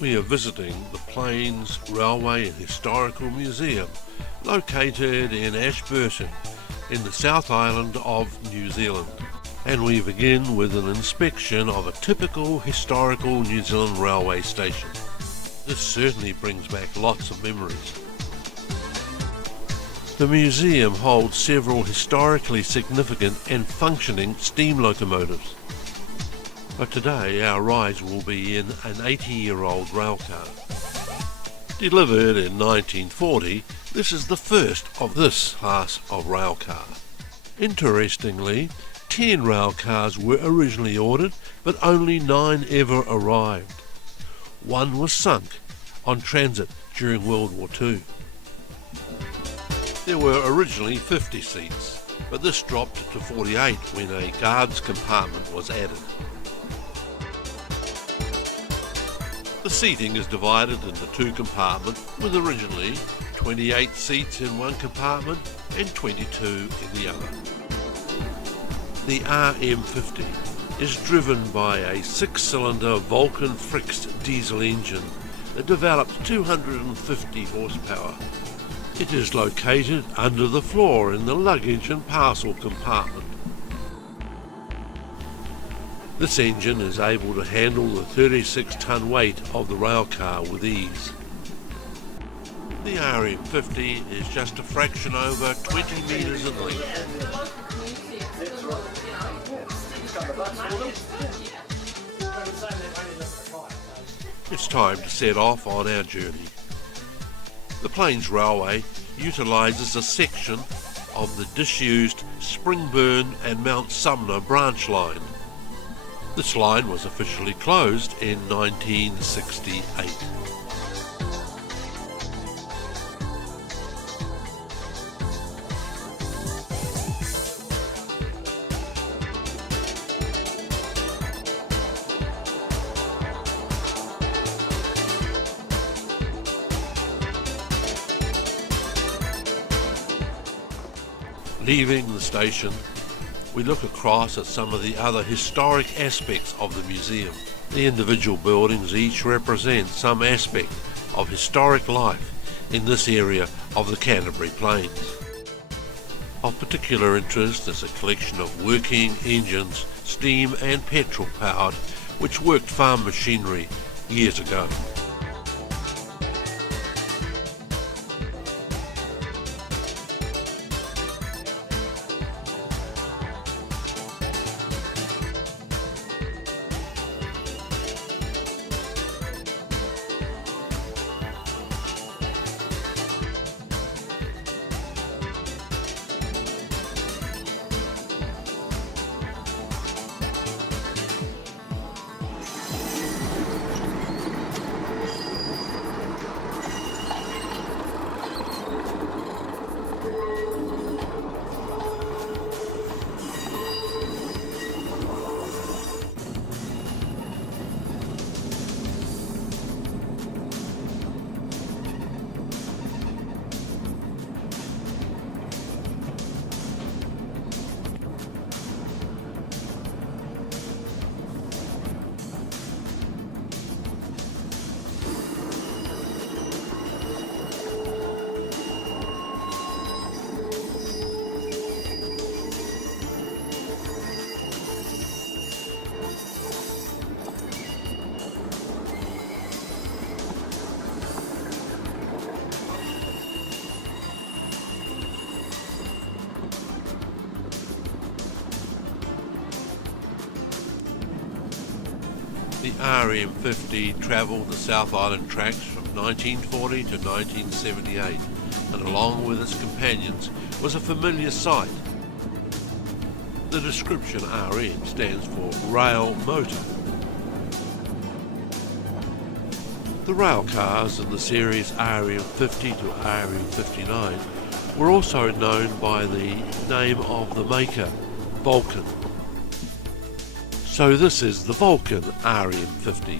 We are visiting the Plains Railway and Historical Museum, located in Ashburton, in the South Island of New Zealand. And we begin with an inspection of a typical historical New Zealand railway station. This certainly brings back lots of memories. The museum holds several historically significant and functioning steam locomotives. But today our rise will be in an 80-year-old railcar. Delivered in 1940, this is the first of this class of railcar. Interestingly, 10 railcars were originally ordered, but only 9 ever arrived. One was sunk on transit during World War II. There were originally 50 seats, but this dropped to 48 when a guard's compartment was added. The seating is divided into 2 compartments, with originally 28 seats in one compartment and 22 in the other. The RM50 is driven by a 6-cylinder Vulcan Fricks diesel engine that develops 250 horsepower. It is located under the floor in the luggage and parcel compartment. This engine is able to handle the 36-ton weight of the railcar with ease. The RM50 is just a fraction over 20 metres in length. It's time to set off on our journey. The Plains Railway utilises a section of the disused Springburn and Mount Sumner branch line. This line was officially closed in 1968. Leaving the station, we look across at some of the other historic aspects of the museum. The individual buildings each represent some aspect of historic life in this area of the Canterbury Plains. Of particular interest is a collection of working engines, steam and petrol powered, which worked farm machinery years ago. The RM50 travelled the South Island tracks from 1940 to 1978, and along with its companions was a familiar sight. The description RM stands for Rail Motor. The rail cars in the series RM50 to RM59 were also known by the name of the maker, Vulcan. So this is the Vulcan RM50.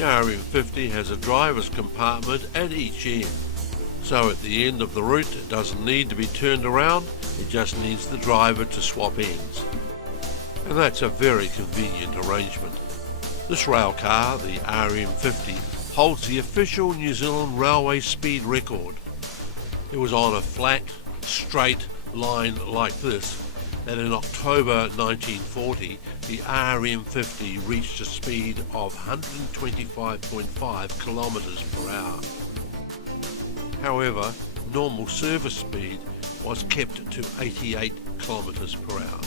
The RM50 has a driver's compartment at each end, so at the end of the route it doesn't need to be turned around, it just needs the driver to swap ends. And that's a very convenient arrangement. This railcar, the RM50, holds the official New Zealand railway speed record. It was on a flat, straight line like this that in October 1940 the RM50 reached a speed of 125.5 kilometres per hour. However, normal service speed was kept to 88 kilometres per hour.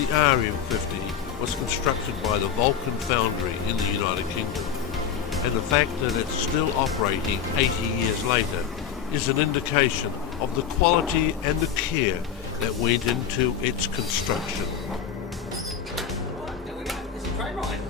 The RM50 was constructed by the Vulcan Foundry in the United Kingdom, and the fact that it's still operating 80 years later is an indication of the quality and the care that went into its construction. There we go, there's a train ride.